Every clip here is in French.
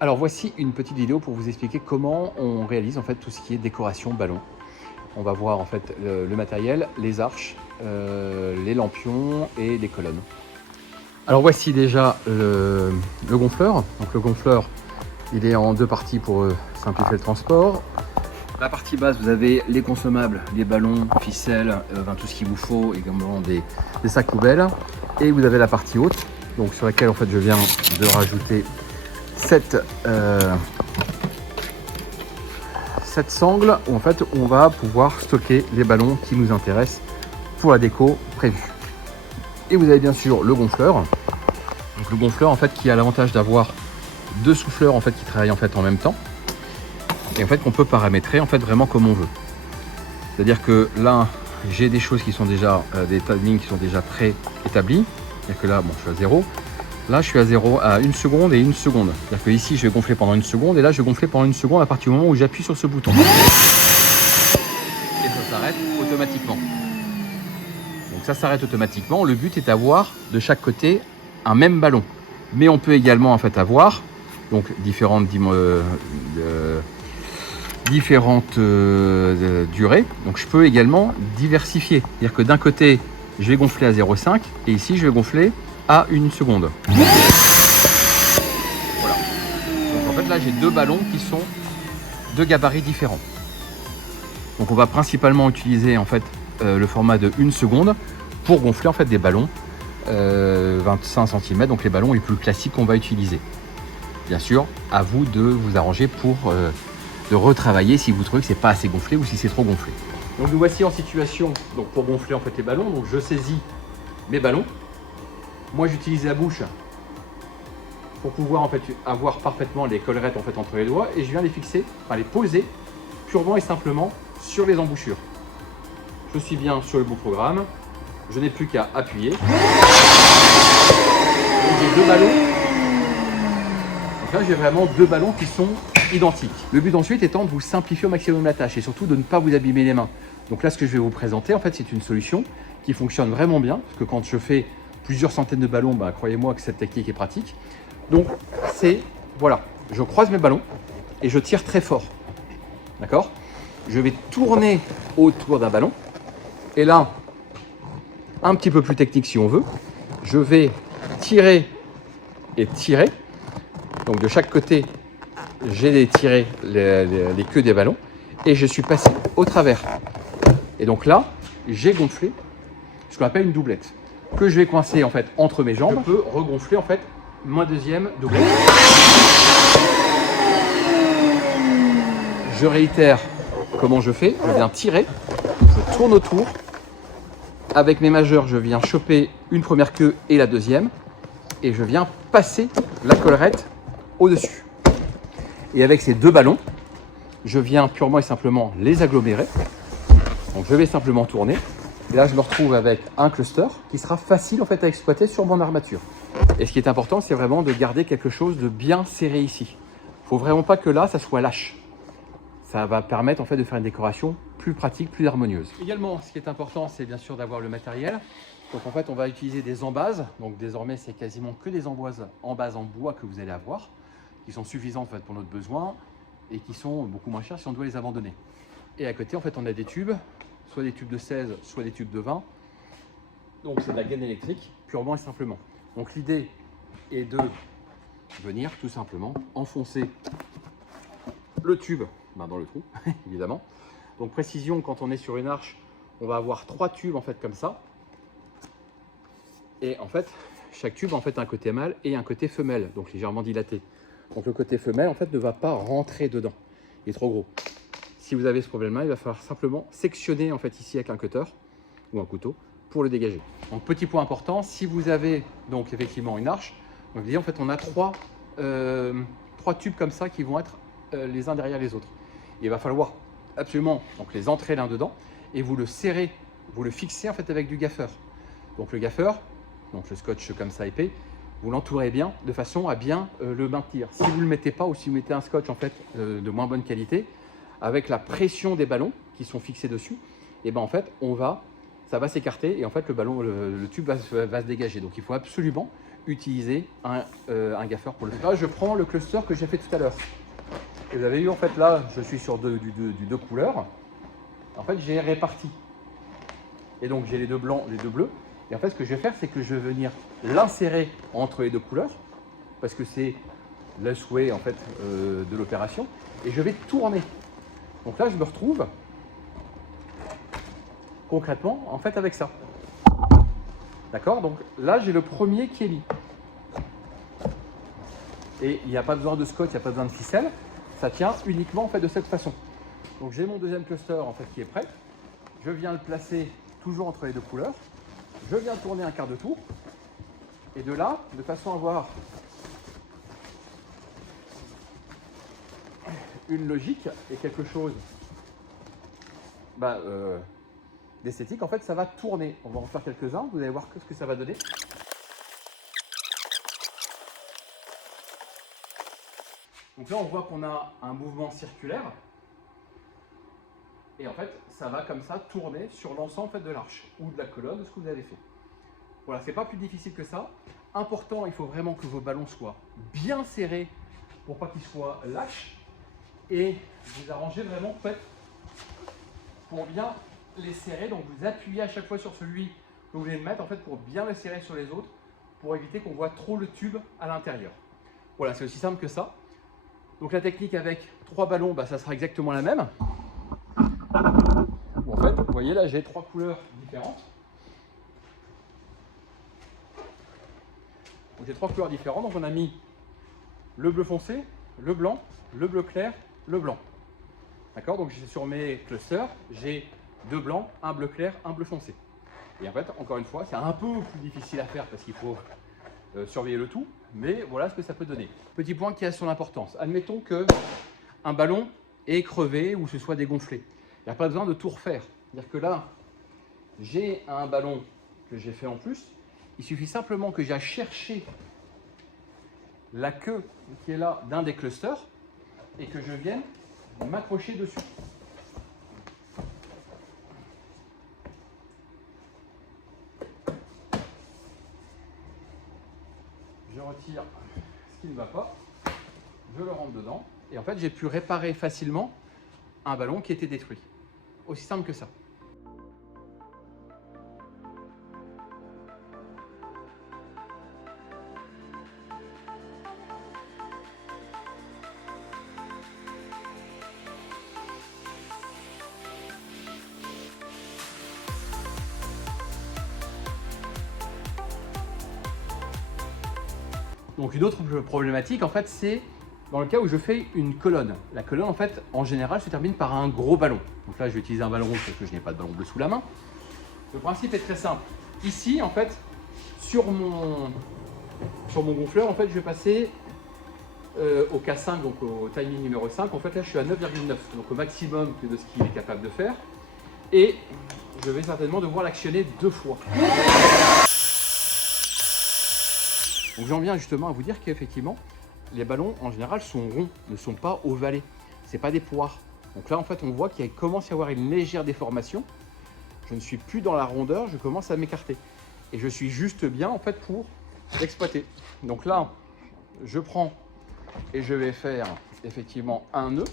Alors voici une petite vidéo pour vous expliquer comment on réalise en fait tout ce qui est décoration ballon. On va voir en fait le matériel, les arches, les lampions et les colonnes. Alors voici déjà le gonfleur. Donc le gonfleur, il est en deux parties pour simplifier le transport. La partie basse, vous avez les consommables, les ballons, ficelles, tout ce qu'il vous faut, également des sacs poubelles. Et vous avez la partie haute, donc sur laquelle en fait je viens de rajouter cette sangle où en fait on va pouvoir stocker les ballons qui nous intéressent pour la déco prévue. Et vous avez bien sûr le gonfleur. Donc le gonfleur en fait qui a l'avantage d'avoir deux souffleurs en fait qui travaillent en fait en même temps et en fait qu'on peut paramétrer en fait vraiment comme on veut. C'est-à-dire que là j'ai des choses qui sont déjà des timings qui sont déjà pré-établis. C'est-à-dire que là bon je suis à 0. Là, je suis à 0 à 1 seconde et 1 seconde. C'est-à-dire que ici, je vais gonfler pendant 1 seconde et là, je vais gonfler pendant 1 seconde à partir du moment où j'appuie sur ce bouton. Et ça s'arrête automatiquement. Donc ça s'arrête automatiquement. Le but est d'avoir de chaque côté un même ballon. Mais on peut également en fait avoir donc différentes durées. Donc je peux également diversifier. C'est-à-dire que d'un côté, je vais gonfler à 0,5 et ici, je vais gonfler à 1 seconde. Voilà. Donc en fait là j'ai deux ballons qui sont de gabarits différents. Donc on va principalement utiliser en fait le format de 1 seconde pour gonfler en fait des ballons 25 cm, donc les ballons les plus classiques qu'on va utiliser. Bien sûr, à vous de vous arranger pour de retravailler si vous trouvez que c'est pas assez gonflé ou si c'est trop gonflé. Donc nous voici en situation donc pour gonfler en fait les ballons. Donc je saisis mes ballons. Moi, j'utilise la bouche pour pouvoir en fait avoir parfaitement les collerettes en fait entre les doigts et je viens les fixer, enfin les poser purement et simplement sur les embouchures. Je suis bien sur le bon programme, je n'ai plus qu'à appuyer. Donc j'ai deux ballons. Donc là, j'ai vraiment deux ballons qui sont identiques. Le but ensuite étant de vous simplifier au maximum la tâche et surtout de ne pas vous abîmer les mains. Donc là, ce que je vais vous présenter, en fait, c'est une solution qui fonctionne vraiment bien parce que quand je fais plusieurs centaines de ballons, bah, croyez-moi que cette technique est pratique. Donc c'est, voilà, je croise mes ballons et je tire très fort. D'accord? Je vais tourner autour d'un ballon. Et là, un petit peu plus technique si on veut, je vais tirer et tirer. Donc de chaque côté, j'ai tiré les queues des ballons et je suis passé au travers. Et donc là, j'ai gonflé ce qu'on appelle une doublette, que je vais coincer en fait entre mes jambes. Je peux regonfler en fait ma deuxième doublette. Je réitère comment je fais. Je viens tirer, je tourne autour. Avec mes majeurs, je viens choper une première queue et la deuxième. Et je viens passer la collerette au-dessus. Et avec ces deux ballons, je viens purement et simplement les agglomérer. Donc je vais simplement tourner. Et là, je me retrouve avec un cluster qui sera facile en fait à exploiter sur mon armature. Et ce qui est important, c'est vraiment de garder quelque chose de bien serré ici. Il ne faut vraiment pas que là, ça soit lâche. Ça va permettre en fait de faire une décoration plus pratique, plus harmonieuse. Également, ce qui est important, c'est bien sûr d'avoir le matériel. Donc en fait, on va utiliser des embases. Donc désormais, c'est quasiment que des embases en bois que vous allez avoir, qui sont suffisantes en fait pour notre besoin et qui sont beaucoup moins chères si on doit les abandonner. Et à côté, en fait, on a des tubes, soit des tubes de 16, soit des tubes de 20. Donc c'est de la gaine électrique, purement et simplement. Donc l'idée est de venir tout simplement enfoncer le tube dans le trou, évidemment. Donc précision, quand on est sur une arche, on va avoir 3 tubes en fait comme ça. Et en fait, chaque tube en fait a un côté mâle et un côté femelle, donc légèrement dilaté. Donc le côté femelle en fait ne va pas rentrer dedans, il est trop gros. Si vous avez ce problème-là, il va falloir simplement sectionner en fait ici avec un cutter ou un couteau pour le dégager. Donc petit point important, si vous avez donc effectivement une arche, donc en fait on a trois tubes comme ça qui vont être les uns derrière les autres. Il va falloir absolument donc les entrer l'un dedans et vous le serrez, vous le fixez en fait avec du gaffeur. Donc le gaffeur, donc le scotch comme ça épais, vous l'entourez bien de façon à bien le maintenir. Si vous ne le mettez pas ou si vous mettez un scotch en fait de moins bonne qualité, avec la pression des ballons qui sont fixés dessus, et ben en fait ça va s'écarter et en fait le tube va se dégager. Donc il faut absolument utiliser un gaffeur pour le faire. Là, je prends le cluster que j'ai fait tout à l'heure. Et vous avez vu, en fait, là, je suis sur du deux couleurs. En fait, j'ai réparti. Et donc, j'ai les deux blancs, les deux bleus. Et en fait, ce que je vais faire, c'est que je vais venir l'insérer entre les deux couleurs, parce que c'est le souhait, en fait, de l'opération. Et je vais tourner. Donc là, je me retrouve concrètement, en fait, avec ça. D'accord? Donc là, j'ai le premier qui est mis. Et il n'y a pas besoin de scotch, il n'y a pas besoin de ficelle. Ça tient uniquement en fait de cette façon. Donc j'ai mon deuxième cluster en fait qui est prêt. Je viens le placer toujours entre les deux couleurs. Je viens tourner un quart de tour. Et de là, de façon à avoir une logique et quelque chose d'esthétique, en fait ça va tourner. On va en faire quelques-uns, vous allez voir ce que ça va donner. Donc là on voit qu'on a un mouvement circulaire et en fait ça va comme ça tourner sur l'ensemble en fait, de l'arche ou de la colonne de ce que vous avez fait. Voilà, c'est pas plus difficile que ça. Important, il faut vraiment que vos ballons soient bien serrés pour pas qu'ils soient lâches et vous arrangez vraiment en fait pour bien les serrer. Donc vous appuyez à chaque fois sur celui que vous voulez mettre en fait pour bien le serrer sur les autres pour éviter qu'on voit trop le tube à l'intérieur. Voilà, c'est aussi simple que ça. Donc la technique avec 3 ballons, ça sera exactement la même. Bon, en fait, vous voyez là, j'ai 3 couleurs différentes. Donc j'ai 3 couleurs différentes. Donc on a mis le bleu foncé, le blanc, le bleu clair, le blanc. D'accord? Donc sur mes clusters, j'ai 2 blancs, un bleu clair, un bleu foncé. Et en fait, encore une fois, c'est un peu plus difficile à faire parce qu'il faut surveiller le tout, mais voilà ce que ça peut donner. Petit point qui a son importance. Admettons que un ballon est crevé ou se soit dégonflé. Il n'y a pas besoin de tout refaire. C'est-à-dire que là, j'ai un ballon que j'ai fait en plus. Il suffit simplement que j'aille chercher la queue qui est là d'un des clusters et que je vienne m'accrocher dessus. Je retire ce qui ne va pas, je le rentre dedans et en fait j'ai pu réparer facilement un ballon qui était détruit. Aussi simple que ça. Donc une autre problématique en fait c'est dans le cas où je fais une colonne. La colonne en fait en général se termine par un gros ballon. Donc là je vais utiliser un ballon rouge parce que je n'ai pas de ballon bleu sous la main. Le principe est très simple. Ici en fait sur mon gonfleur en fait je vais passer au K5, donc au timing numéro 5. En fait là je suis à 9,9, donc au maximum de ce qu'il est capable de faire. Et je vais certainement devoir l'actionner 2 fois. Donc j'en viens justement à vous dire qu'effectivement, les ballons en général sont ronds, ne sont pas ovalés. Ce n'est pas des poires. Donc là en fait on voit qu'il commence à y avoir une légère déformation. Je ne suis plus dans la rondeur, je commence à m'écarter. Et je suis juste bien en fait pour l'exploiter. Donc là, je prends et je vais faire effectivement un nœud.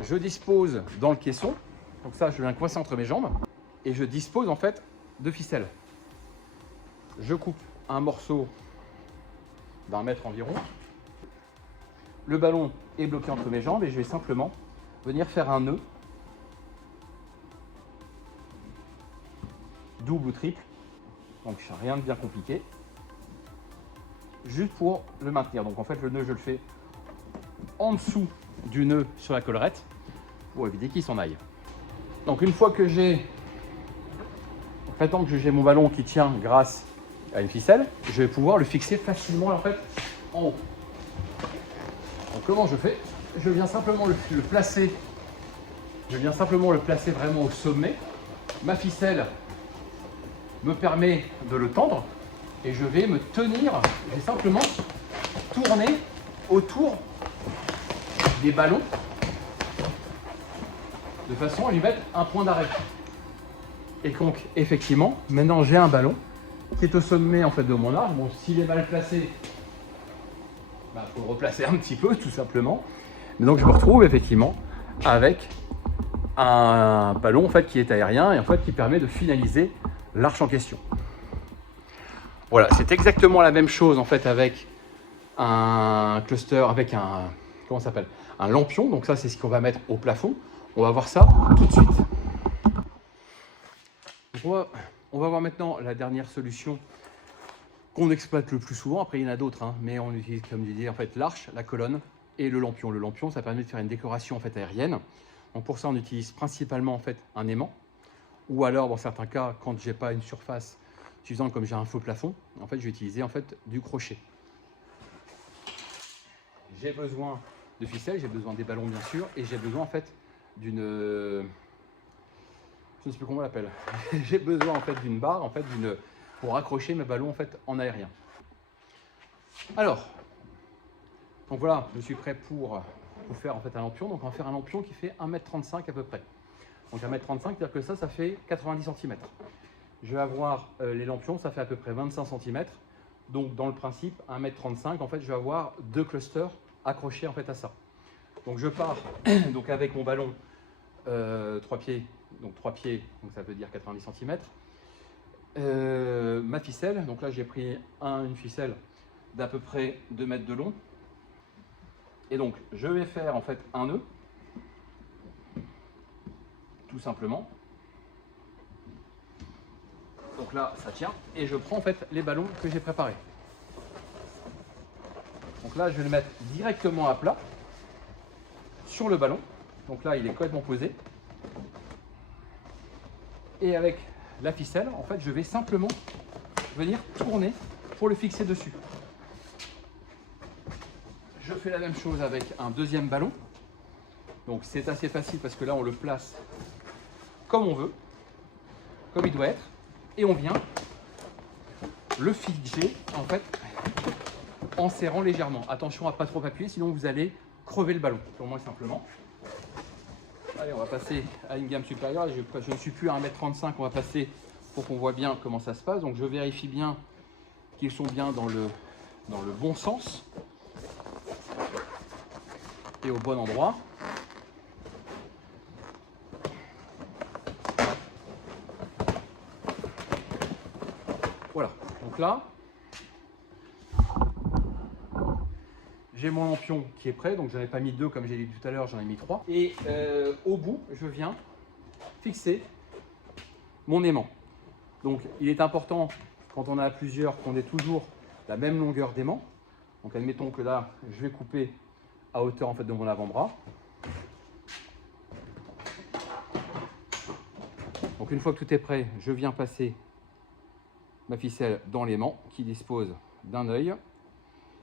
Je dispose dans le caisson. Donc ça je viens coincer entre mes jambes. Et je dispose en fait de ficelles. Je coupe un morceau d'1 mètre environ. Le ballon est bloqué entre mes jambes et je vais simplement venir faire un nœud, double ou triple, donc rien de bien compliqué, juste pour le maintenir. Donc en fait le nœud je le fais en dessous du nœud sur la collerette pour éviter qu'il s'en aille. Donc une fois que j'ai, tant que j'ai mon ballon qui tient grâce à une ficelle, je vais pouvoir le fixer facilement en fait en haut. Donc comment je fais? Je viens simplement le placer. Je viens simplement le placer vraiment au sommet. Ma ficelle me permet de le tendre et je vais me tenir. Je vais simplement tourner autour des ballons de façon à lui mettre un point d'arrêt. Et donc effectivement, maintenant j'ai un ballon qui est au sommet en fait de mon arc. Bon, s'il est mal placé, bah, faut le replacer un petit peu tout simplement. Mais donc je me retrouve effectivement avec un ballon en fait qui est aérien et en fait qui permet de finaliser l'arche en question. Voilà, c'est exactement la même chose en fait avec un cluster, avec un, comment ça s'appelle, un lampion. Donc ça c'est ce qu'on va mettre au plafond. On va voir ça tout de suite. Donc on va voir maintenant la dernière solution qu'on exploite le plus souvent. Après il y en a d'autres, hein, mais on utilise comme je disais en fait l'arche, la colonne et le lampion. Le lampion ça permet de faire une décoration en fait aérienne. Donc pour ça on utilise principalement en fait un aimant. Ou alors dans certains cas quand j'ai pas une surface suffisante comme j'ai un faux plafond, en fait je vais utiliser en fait du crochet. J'ai besoin de ficelles, j'ai besoin des ballons bien sûr, et j'ai besoin en fait d'une, je ne sais plus comment on l'appelle, j'ai besoin en fait d'une barre en fait pour accrocher mes ballons en fait en aérien. Alors, donc voilà, je suis prêt pour faire en fait un lampion. Donc on va faire un lampion qui fait 1,35 m à peu près. Donc 1,35 m, c'est-à-dire que ça fait 90 cm. Je vais avoir les lampions, ça fait à peu près 25 cm. Donc dans le principe, 1,35 m, en fait, je vais avoir 2 clusters accrochés en fait à ça. Donc je pars donc avec mon ballon 3 pieds, donc ça veut dire 90 cm. Ma ficelle, donc là j'ai pris une ficelle d'à peu près 2 mètres de long. Et donc je vais faire en fait un nœud, tout simplement. Donc là ça tient, et je prends en fait les ballons que j'ai préparés. Donc là je vais le mettre directement à plat sur le ballon. Donc là il est complètement posé. Et avec la ficelle, en fait je vais simplement venir tourner pour le fixer dessus. Je fais la même chose avec un deuxième ballon. Donc c'est assez facile parce que là on le place comme on veut, comme il doit être. Et on vient le figer en fait en serrant légèrement. Attention à ne pas trop appuyer, sinon vous allez crever le ballon, purement et simplement. Allez, on va passer à une gamme supérieure. Je ne suis plus à 1,35 m, on va passer pour qu'on voit bien comment ça se passe. Donc je vérifie bien qu'ils sont bien dans le bon sens et au bon endroit. Voilà, donc là, j'ai mon lampion qui est prêt, donc j'en ai pas mis 2 comme j'ai dit tout à l'heure, j'en ai mis 3. Et au bout, je viens fixer mon aimant. Donc il est important, quand on a plusieurs, qu'on ait toujours la même longueur d'aimant. Donc admettons que là, je vais couper à hauteur en fait de mon avant-bras. Donc une fois que tout est prêt, je viens passer ma ficelle dans l'aimant qui dispose d'un œil.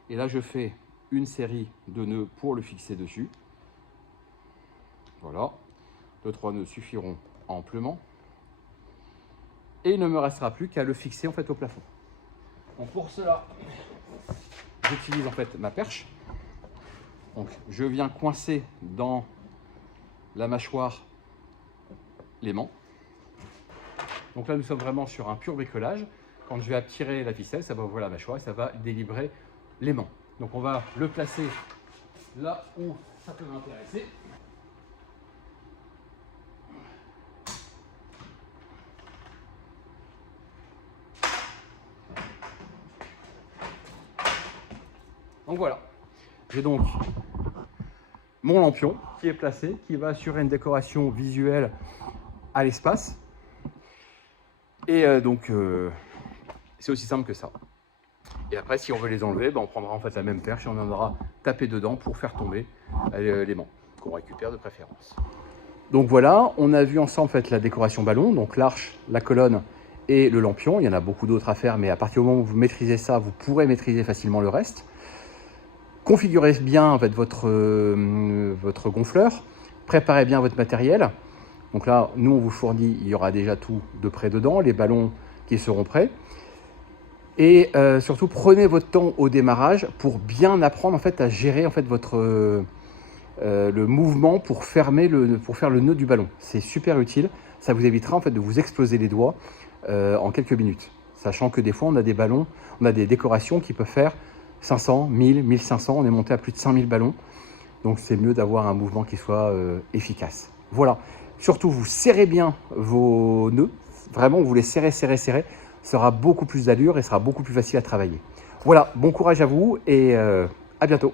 Et là, je fais une série de nœuds pour le fixer dessus. Voilà. 2-3 nœuds suffiront amplement. Et il ne me restera plus qu'à le fixer en fait au plafond. Donc pour cela, j'utilise en fait ma perche. Donc je viens coincer dans la mâchoire l'aimant. Donc là, nous sommes vraiment sur un pur bricolage. Quand je vais tirer la ficelle, ça va ouvrir la mâchoire et ça va délivrer l'aimant. Donc on va le placer là où ça peut m'intéresser. Donc voilà, j'ai donc mon lampion qui est placé, qui va assurer une décoration visuelle à l'espace. Et c'est aussi simple que ça. Et après, si on veut les enlever, on prendra en fait la même perche et on viendra taper dedans pour faire tomber l'aimant qu'on récupère de préférence. Donc voilà, on a vu ensemble en fait la décoration ballon, donc l'arche, la colonne et le lampion. Il y en a beaucoup d'autres à faire, mais à partir du moment où vous maîtrisez ça, vous pourrez maîtriser facilement le reste. Configurez bien en fait votre gonfleur, préparez bien votre matériel. Donc là, nous on vous fournit, il y aura déjà tout de près dedans, les ballons qui seront prêts. Et surtout, prenez votre temps au démarrage pour bien apprendre en fait à gérer en fait le mouvement pour faire le nœud du ballon. C'est super utile. Ça vous évitera en fait de vous exploser les doigts en quelques minutes. sachant que des fois on a des ballons, on a des décorations qui peuvent faire 500, 1000, 1500, on est monté à plus de 5000 ballons. Donc c'est mieux d'avoir un mouvement qui soit efficace. Voilà, surtout vous serrez bien vos nœuds, vraiment vous les serrez, serrez, serrez, ça aura beaucoup plus d'allure et sera beaucoup plus facile à travailler. Voilà, bon courage à vous et à bientôt.